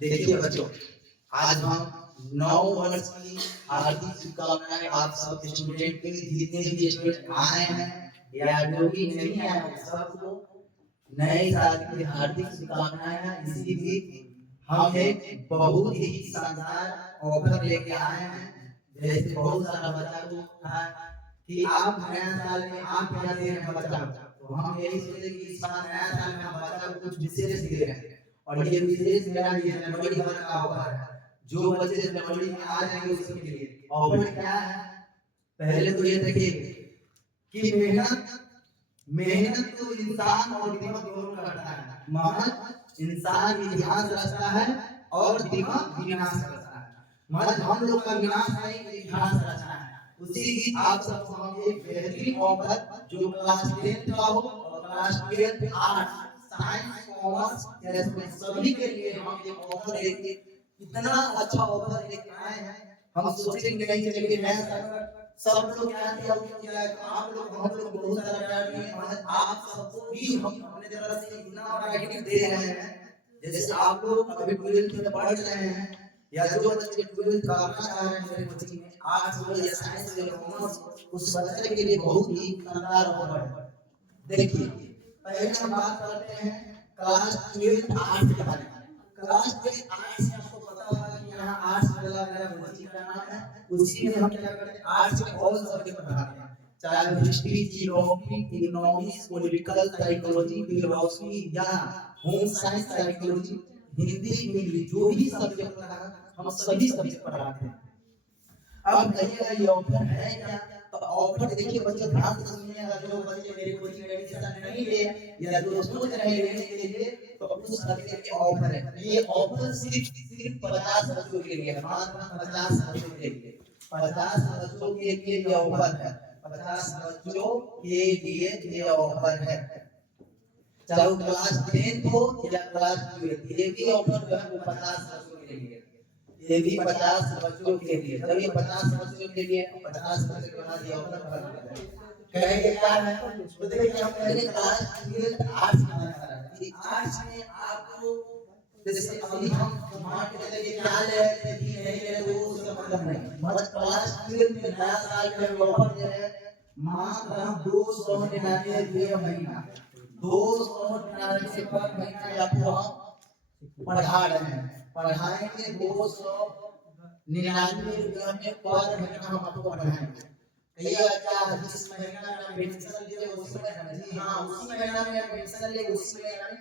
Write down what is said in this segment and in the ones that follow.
देखिए बच्चों, आज हम 9 वर्ष की हार्दिक शुभकामनाएं आप सब स्टूडेंट के लिए, जितने भी स्टूडेंट आए हैं या जो भी नहीं आए हैं सबको नए साल की हार्दिक शुभकामनाएं हैं। इसी बीच हम एक बहुत ही शानदार ऑफर लेके आए हैं। जैसे बहुत सारा बच्चा को है कि आप नया साल में आप क्या दे रहे हैं बच्चा को, तो हम यही सोचे कि इस बार नया साल में हम बच्चा को कुछ विशेष दे रहे हैं। और ये विशेष मेरा ये जनवरी भर का ऑफर है। जो बच्चे जनवरी में आ जाएंगे उसके लिए ऑफर क्या है, पहले तो ये देखिए कि मेहनत मेहनत तो इंसान और दिमाग दोनों करता है, मगर इंसान इतिहास रचता है और दिमाग विनाश करता है। मगर हम लोग का विनाश नहीं, इतिहास रचना है। उसी की आप सबको हम एक बेहतरीन ऑफर जो क्लास 10 का हो और क्लास 12 आर्ट्स साइंस कॉमर्स या सभी के लिए हम एक ऑफर लेके इतना अच्छा ऑफर लेके आए हैं। हम सोचेंगे नहीं चलिए नया साल सब लोग क्या किया किया आप लोग हम लोग बहुत सारा प्यार दिए, मगर आप सबको भी हम अपने तरफ से इतना बड़ा गिफ्ट दे रहे हैं। जैसे आप लोग अभी 12th में पढ़ रहे हैं या जो बच्चे 12th करना चाह रहे हैं मेरे कोचिंग में, आर्ट्स हो या साइंस हो या कॉमर्स, उस बच्चे के लिए बहुत ही शानदार ऑफर है। देखिए पहले हम बात करते हैं क्लास 12 आर्ट्स के बारे में। क्लास 12 आर्ट्स में आपको पता होगा कि यहाँ आर्ट्स वाला मेरा कोचिंग का नाम है। उसी में हम क्या करते हैं, आर्ट्स के ऑल सब्जेक्ट पढ़ाते हैं, चाहे वो history, geography, economics, political psychology, philosophy या home science psychology, Hindi, English, जो भी सब्जेक्ट पढ़ा हम सभी सब्जेक्ट पढ़ाते हैं। अब कहिएगा ये ऑफर है क्या, तो ऑफर देखिए बच्चे ध्यान से सुनिएगा। जो बच्चे मेरे कोचिंग में एडमिशन नहीं ले या जो सोच रहे हैं लेने के लिए, तो उस बच्चे के ऑफर है। ये ऑफर सिर्फ 50 बच्चों के लिए, मात्र 50 बच्चों के लिए, 50 बच्चों के लिए ये ऑफर है। 50 बच्चों के लिए ये ऑफर है, चाहे वो क्लास 10 हो या क्लास 12, ये भी ऑफर जो है वो 50 बच्चों के लिए, ये भी 50 बच्चों के लिए। जब ये 50 बच्चों के लिए 50 बच्चों के बाद ये ऑफर बंद है। कहेंगे क्या है, तो देखिए हम पहले क्लास 12 आर्ट्स में बात कर रहे थे। आर्ट्स में आपको जैसे अभी हम मान के चलिए क्या ले रहे थे कि नहीं ले रहे वो उसका मतलब नहीं, मगर क्लास 12 में नया साल में ऑफर दे रहे हैं। मात्र हम 299 रुपये महीना, 299 पर महीना आपको हम पढ़ा रहे हैं, पढ़ाएंगे 299 रुपये में पर महीना हम आपको पढ़ाएंगे। कहिएगा क्या जिस महीना में एडमिशन लिए उसी महीना में, जी हाँ उसी महीना में एडमिशन लिए उसी महीना में।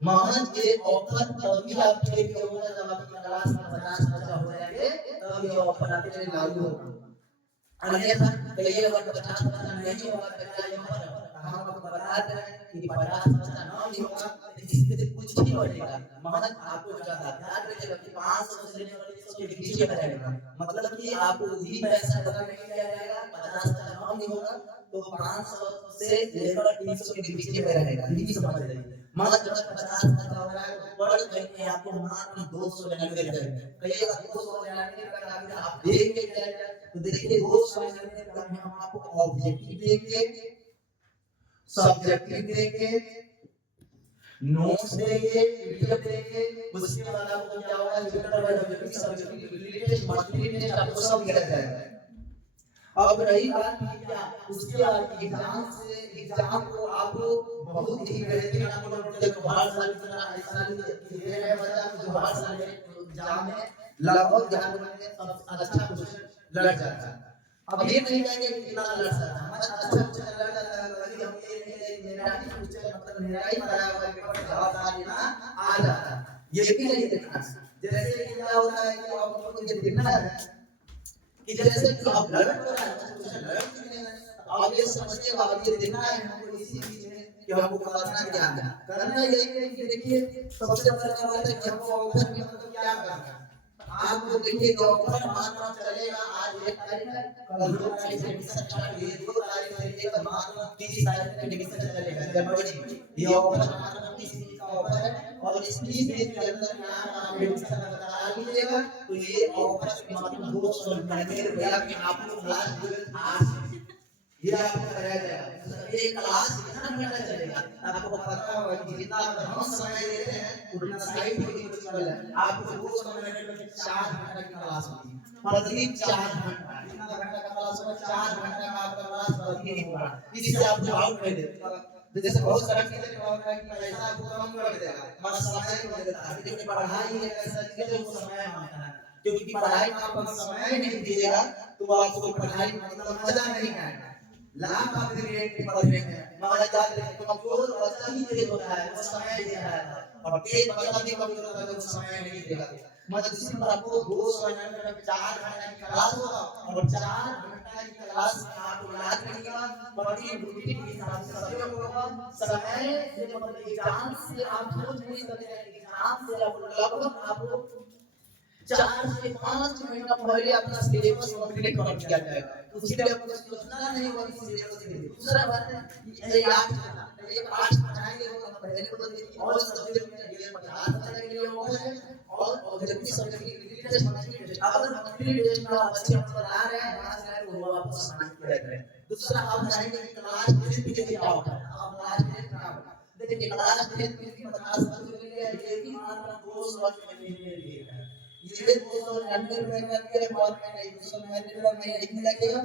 मगर ये ऑफर तभी आपके लिए होगा जब आपकी क्लास में 50 बच्चा हो जाएंगे, तब ये ऑफर आपके लिए लागू होगा। अन्यथा कहिए अगर 50 बच्चा नहीं होगा तो क्या ये ऑफर है? हम आपको बता रहे हैं कि 50 बच्चा नहीं होगा तो इससे कुछ नहीं बढ़ेगा, मगर आपको ज्यादा याद रखिएगा कि 500 से लेकर 300 के बीच में रहेगा। मतलब कि आपको भी पैसा ज्यादा नहीं दिया जाएगा। 50 बच्चा नहीं होगा तो 500 से लेकर 300 के बीच में रहेगा, ये समझ लीजिए। मगर जब 50 बच्चा हो रहा है तो बढ़ करके आपको मात्र 299 रहेगा। कहिएगा 299 का आप देंगे क्या? तो देखिए 299 का हम आपको ऑब्जेक्टिव देंगे, सब्जेक्टिव देंगे, नोट्स देंगे, पीडीएफ देंगे। उसके बाद आपको क्या होगा, unit wise objective, subjective, unit test, monthly test आपको सब दिया जाएगा। अब रही बात क्या, उसके बाद एग्जाम को आपको बहुत ही बेहतरीन आपको नोट देंगे। हर साल की तरह इस साल भी दे रहे हैं बच्चा को, जो हर साल एग्जाम में लगभग ध्यान रखने सबसे अच्छा क्वेश्चन लड़ जाता है। अब ये नहीं कहेंगे कि कितना लड़ सकता है, मतलब अच्छा क्वेश्चन लड़ जाता है, वही हम ये नहीं कहेंगे मेरा ही क्वेश्चन मतलब मेरा ही बनाया हुआ पेपर से हर साल इतना आ जाता है, ये भी नहीं देखना है। जैसे कि क्या होता है कि आप लोगों को ये देखना है कि जैसे कि आप लड़ तो रहे हैं क्वेश्चन लड़ चुके हैं, आप ये समझिएगा, आप ये देखना है हमको इसी बीच में कि हमको करना क्या है। करना यही है कि देखिए सबसे पहले क्या होता है कि हमको ऑप्शन में मतलब क्या करना है। आपको देखिए जो ऑफर मात्र चलेगा आज 1 तारीख है, कल 2 तारीख से एडमिशन स्टार्ट हुई, 2 तारीख से लेकर मात्र 30 तारीख तक एडमिशन चलेगा जनवरी में। ये ऑफर मात्र 30 दिन का ऑफर है और इस 30 दिन के अंदर में आप एडमिशन अगर करा लीजिएगा तो ये ऑफर मात्र 299 रुपया में आप लोग क्लास 12 आर्ट्स ये आपको कराया जाएगा। एक क्लास कितना घंटा चलेगा आपको पता होगा कि जितना हम समय देते हैं उतना साइड में भी कुछ चल रहा है। आपको वो समय में 4 घंटा की क्लास होगी, प्रति 4 घंटा, कितना घंटा का क्लास होगा, 4 घंटा का आपका क्लास प्रति दिन होगा। इससे आप जो आउट कर देते, जैसे बहुत सारा चीजें होता है कि पैसा आपको कम कर देगा मगर समय नहीं देता है, लेकिन पढ़ाई एक ऐसा चीज है वो समय मांगता है, क्योंकि पढ़ाई में आप समय नहीं दीजिएगा तो आपको पढ़ाई मतलब मजा नहीं आएगा। लाभ आप रेट में पढ़ रहे हैं मगर याद रखिए कमजोर बच्चा ही तेज होता है, वो समय दे रहा है, और तेज बच्चा भी कमजोर होता है तो समय नहीं देगा। मतलब इसी पर आपको 2 घंटे में 4 घंटे की क्लास होगा और 4 घंटे की क्लास में आपको याद रखिएगा प्रति रूटीन के हिसाब से सभी होगा। समय से मतलब एग्जाम से आप सोच नहीं सकते हैं, एग्जाम से आप लगभग आपको 4 से 5 महीना पहले अपना सिलेबस कंप्लीट कर दिया जाएगा, उसके लिए आपको सोचना नहीं होगा कि सिलेबस के लिए। दूसरा बात है ये 8 पढ़ाएंगे तो पहले तो देखिए और सब्जेक्ट में ये 50% के लिए होगा है और ऑब्जेक्टिव सब्जेक्ट के लिए टेस्ट कंप्लीट, अगर कंप्लीट टेस्ट में आप अच्छे नंबर ला रहे हैं पास रहे तो वो आपको सम्मान किया जाएगा। दूसरा आप चाहेंगे कि क्लास टेस्ट भी क्या होता है, आप क्लास टेस्ट ना देखिए क्लास टेस्ट में भी 50% के लिए ये भी मात्र 2 सवाल के लिए है, ये 299 रुपए का के बाद में नहीं 299 रुपए में लिखने लगेगा।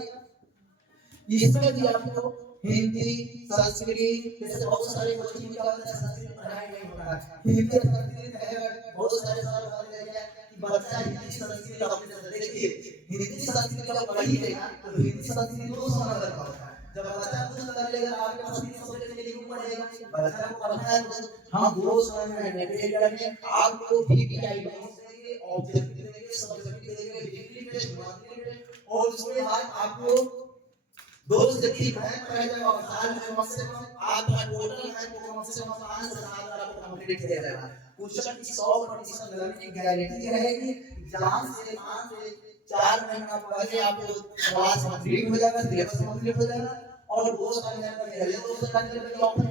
इसमें भी आपको हिंदी संस्कृत जैसे बहुत सारे कोचिंग क्या होता है संस्कृत पढ़ाई नहीं होता है, हिंदी संस्कृत है बहुत सारे सवाल बोले गए कि बच्चा हिंदी संस्कृत अपने देखिए हिंदी संस्कृत जब पढ़िएगा तो हिंदी संस्कृत को समझ रखा होता है। जब बच्चा कुछ कर लेगा आपके पास हिंदी सब्जेक्ट के लिए पढ़ेगा, बच्चा को पढ़ना है तो हम वो समय में नहीं करेंगे, आपको पीपीआई देंगे, ऑब्जेक्टिव देंगे, सब्जेक्ट देंगे, वीकली टेस्ट, मंथली टेस्ट, और उसके बाद आपको 2 से 3 घंटे रह जाएगा और साल में कम से कम आपका टोटल है तो कम से कम 5 से 7 बार आपको कंप्लीट किया जाएगा। क्वेश्चन की 100% लगने की गारंटी रहेगी। एग्जाम से 5 से 4 महीना पहले आपको क्लास कंप्लीट हो जाएगा, सिलेबस कंप्लीट हो जाएगा और 2 साल में पहले 2 साल में ऑफर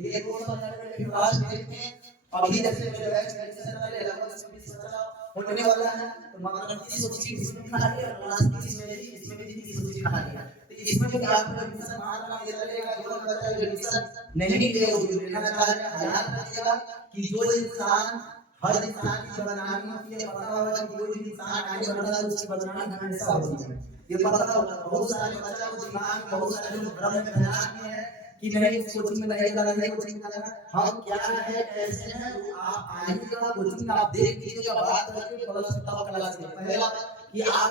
ये 2 साल में क्लास देखते हैं। अभी जैसे मेरे बैच में एडमिशन वाले लगभग 20 बच्चा होने वाला है तो मतलब 30 इसमें खा लिया, क्लास 30 में इसमें भी 30 खा लिया, इसमें भी आपको एडमिशन मारना ये चलेगा। जो बच्चा जो एडमिशन नहीं ले वो लेना चाह रहे हैं याद रखिएगा कि जो इंसान हर इंसान की बदनामी होती है, पता होगा कि कोई इंसान आगे बढ़ रहा है उसकी बदनामी हमेशा होती है, ये पता होगा। बहुत सारे बच्चा को दिमाग में बहुत सारे लोग भ्रम में फैलाते हैं कि नहीं कोचिंग में नहीं जाना, नहीं कोचिंग में जाना। हम क्या है कैसे हैं वो आप आइएगा कोचिंग में, आप देख लीजिएगा, बात करके प्लस तब क्लास में पहला कि आप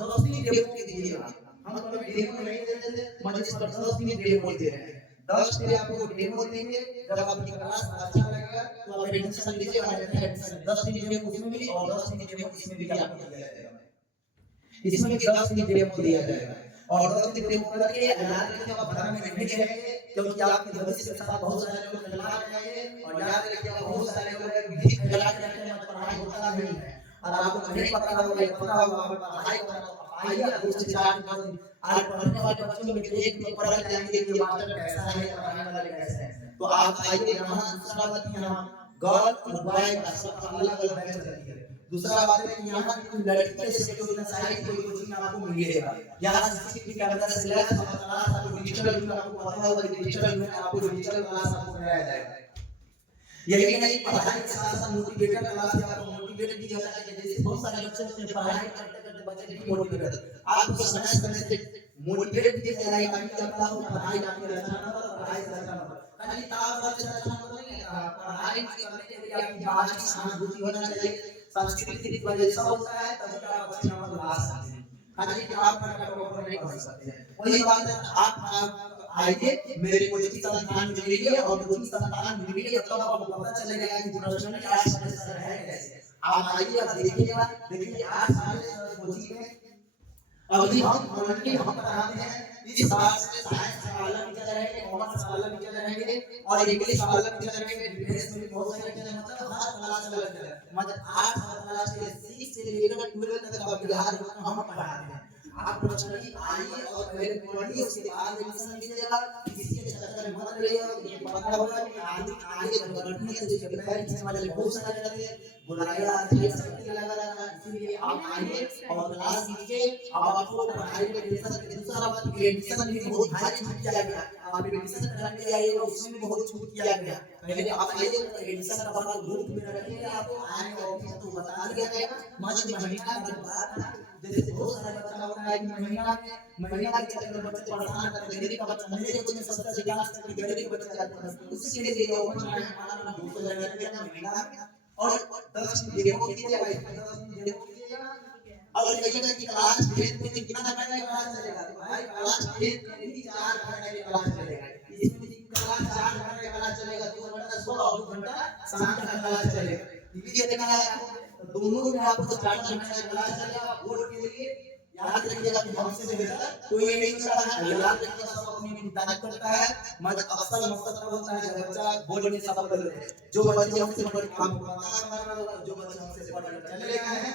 10 दिन डेमो के दीजिएगा। हम कभी डेमो नहीं देते थे, मगर इस पर 10 दिन डेमो दे रहे हैं। 10 दिन आपको डेमो देंगे, जब आपकी क्लास अच्छा लगेगा तो आप एडमिशन लीजिए और एडमिशन 10 दिन डेमो उसमें भी और 10 दिन डेमो इसमें भी आपको दिया जाएगा। इसमें भी 10 दिन डेमो दिया जाएगा और 10 दिन डेमो करके याद रखिए आप घर में नहीं रहेंगे क्योंकि आपके भविष्य के साथ बहुत सारे लोग खिलवाड़ रहेंगे और याद रखिए बहुत सारे लोग भी खिलवाड़ करके मत पढ़ाई होता नहीं है और आपको नहीं पता होगा या पता होगा आप पढ़ाई करना आइए 2 से 4 दिन आज पढ़ने वाले बच्चों में एक पेपर रख जाएंगे कि मास्टर कैसा है पढ़ाने वाले कैसे हैं, तो आप आइए यहाँ दूसरा बात यहाँ गर्ल और बॉय का सब अलग अलग बैच रहती है। दूसरा बात है कि यहाँ की लड़की के सेक्टर में साइड कोई कोचिंग आपको मिलेगा, यहाँ सीसीटीवी कैमरा से लैस और क्लास आपको डिजिटल में आपको पता होगा कि डिजिटल में आपको डिजिटल क्लास आपको कराया जाएगा। यही नहीं पढ़ाई के साथ साथ मोटिवेटर क्लास भी आपको मोटिवेट भी होता है, जैसे बहुत सारे बच्चे होते हैं पढ़ाई करते करते बच्चे भी मोटिवेट होते हैं, आपको समय समय से मोटिवेट भी कराई ताकि आपका पढ़ाई आपकी अच्छा ना हो, पढ़ाई से अच्छा ना हो। खाली किताब पढ़ने से अच्छा नहीं है, पढ़ाई करने के लिए आपकी बाहरी सहानुभूति होना चाहिए, संस्कृति की वजह से होता है तभी आप अच्छे नंबर ला सकते हैं। खाली किताब पढ़कर टॉपर नहीं बन सकते हैं। वही बात है आप आइए मेरे कोचिंग संस्थान में मिलिए और कोचिंग संस्थान में मिलिए तब आपको पता चलेगा कि प्रोफेशनल आर्ट सेमेस्टर है कैसे। आप आइए और देखिएगा, देखिए 8 साल कोचिंग में अभी हम ऑनलाइन हम पढ़ाते हैं। इस साल से साइंस का अलग टीचर रहेंगे, कॉमर्स का अलग टीचर रहेंगे और इंग्लिश का अलग टीचर रहेंगे, डिफेंस में भी बहुत सारे टीचर मतलब हर क्लास का अलग मतलब 8 क्लास के 6 से लेकर 12 तक का बिहार हम पढ़ाते हैं। आप पर्सनली आइए और पहले पढ़िए, उसके बाद एडमिशन लीजिएगा। किसी के चक्कर में मत रहिएगा। ये पता होगा कि आगे बढ़ने के लिए पैर खींचने वाले बहुत सारे रहते हैं, बुराइयां आती है, सबके लगा रहता है। इसलिए आप आइए और क्लास कीजिए। अब आपको पढ़ाई में टेंशन के दूसरा बात, एडमिशन भी बहुत भारी छूट किया गया। आप एडमिशन कराने आइए उसमें भी बहुत छूट किया गया। पहले आप आइए तो एडमिशन का बात ग्रुप में रखिए, आपको आएंगे ऑफिस तो बता दिया जाएगा। मत महीना के बाद जैसे बहुत सारे बच्चा होता है कि महीना के चक्कर में बच्चे परेशान करते हैं। गरीब का बच्चा मेरे को में सबसे ज्यादा गरीब के बच्चे जाते हैं, उसी के लिए ओपन है हमारा 200 लगा महीना और 10 डेमो कीजिएगा, 10 डेमो कीजिएगा। और कहिएगा कि क्लास 10 में कितना घंटा क्लास चलेगा, तो भाई क्लास 10 में भी 4 घंटे की क्लास चलेगा। इसमें भी क्लास 4 घंटे का क्लास चलेगा, 2 घंटा सुबह और 2 घंटा शाम का क्लास चलेगा। ये देखना है आपको, दोनों में आपको 4 घंटे का क्लास चलेगा। बोर्ड के लिए याद रखिएगा कि हमसे बेहतर कोई नहीं होता है। याद रखिएगा सब अपनी मेहनत करता है, मगर अक्सर मकसद होता है जब बच्चा बोर्ड में सफल कर ले। जो बच्चे हमसे बड़े काम पता है, जो बच्चे हमसे बड़े चले गए हैं,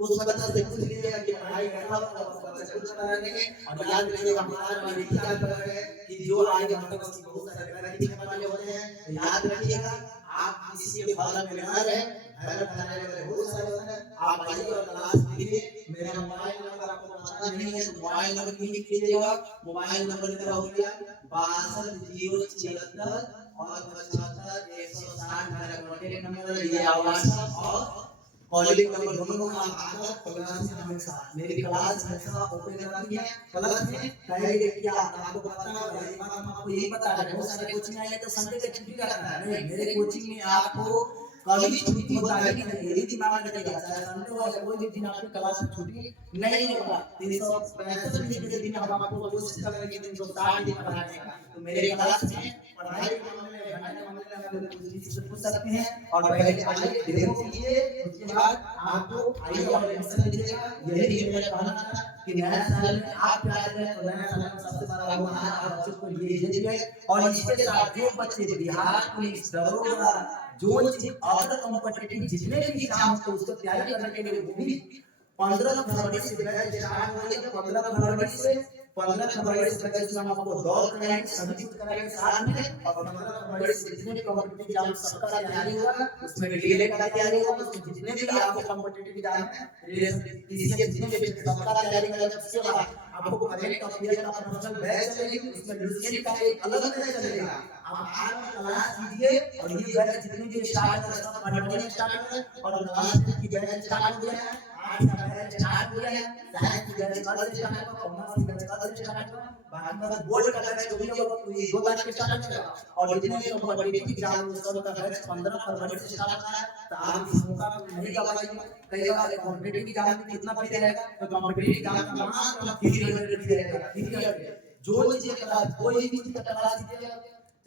उस बच्चा से पूछ लीजिएगा कि पढ़ाई कैसा होगा, बच्चा कुछ पता नहीं। और याद रखिएगा हमारा वाली याद कर रहे हैं कि जो आगे मतलब बहुत सारे गलती करने वाले होते हैं। तो याद रखिएगा आप किसी के फॉलो में ना रहे, भैरव बनाने वाले बहुत सारे होते हैं। आप आइए और क्लास लीजिए। मेरा मोबाइल नंबर आपको पता नहीं है तो मोबाइल नंबर भी लिख लीजिएगा। मोबाइल नंबर मेरा हो गया 62 076 और 75 160 मेरा कॉन्टैक्ट नंबर है। ये व्हाट्सएप और कॉलिंग नंबर दोनों का आकर क्लास में हमेशा मेरी क्लास हमेशा ओपन रहती है। क्लास में पहले क्या आपको पता है, एक बात हम आपको यही बता रहे हैं, बहुत सारे कोचिंग आए तो संडे को छुट्टी करता है। नहीं, मेरे कोचिंग में आपको कभी छुट्टी होता है नहीं, यही दिमाग में रखिएगा। चाहे संडे हो या कोई भी दिन आपकी क्लास में छुट्टी नहीं होगा। 365 दिन के दिन हम आपको कोशिश करेंगे 360 दिन पढ़ाने का। तो मेरे क्लास में पढ़ाई के मामले में घंटे के मामले में आप किसी से पूछ सकते हैं। और पहले आइए डेमो कीजिए, उसके बाद आपको आइए और एडमिशन लीजिएगा। यही मेरा कहना था कि नया साल में आप क्या करें तो नया साल में सबसे बड़ा उपहार आप बच्चों को ये दीजिए। और इसके साथ जो बच्चे बिहार पुलिस, दरोगा, जो अदर कॉम्पिटिटिव जितने भी एग्जाम होते हैं उसको तैयारी करने के लिए वो भी 15 फरवरी से बैच स्टार्ट हो गया। 15 फरवरी से बैच में आपको दौड़ कराएंगे, सभी कुछ कराएंगे साथ में। और 15 फरवरी से जितने भी कॉम्पिटिटिव एग्जाम सबका तैयारी होगा, उसमें रिले का तैयारी होगा, उसमें जितने भी आपके कॉम्पिटिटिव एग्जाम है रिले जितने भी सबका तैयारी करेंगे। उसके बाद आपको करेक्ट अफेयर का प्रोफेशनल बैच चलेगी, उसमें लुसियन का एक अलग बैच चलेगा। आप आज क्लास कीजिए और ये बैच जितने भी स्टार्ट कर सब फरवरी में स्टार्ट कर और क्लास की बैच स्टार्ट हो गया है। आज का बैच स्टार्ट हो गया है, साइंस की बैच कल से स्टार्ट होगा, कॉमर्स की बैच कल से स्टार्ट होगा, बाकी बस बोर्ड का बैच जो भी होगा ये 2 तारीख से स्टार्ट हो जाएगा। और जितने भी कॉम्पिटिटिव एग्जाम है सब का बैच 15 फरवरी से स्टार्ट होता है। तो आप इस मौका को नहीं गवाइए। कई बार कॉम्पिटिटिव एग्जाम में कितना फीस रहेगा, तो कॉम्पिटिटिव एग्जाम का मात्र 300 फीस रहेगा। 300 जो चीज का कोई भी चीज का क्लास कीजिएगा,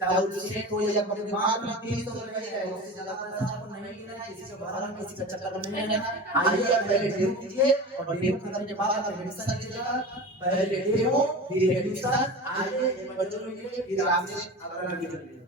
चाहे उससे कोई या अपने दिमाग में 300 रुपए है, उससे ज्यादा पैसा आपको नहीं मिलना है। किसी का भरण किसी का चक्कर में नहीं रहना है। आइए पहले डेमो कीजिए और डेमो करने के बाद आप एडमिशन लीजिएगा। पहले डेमो फिर एडमिशन, आगे बच्चों के लिए फिर आगे अगला वीडियो।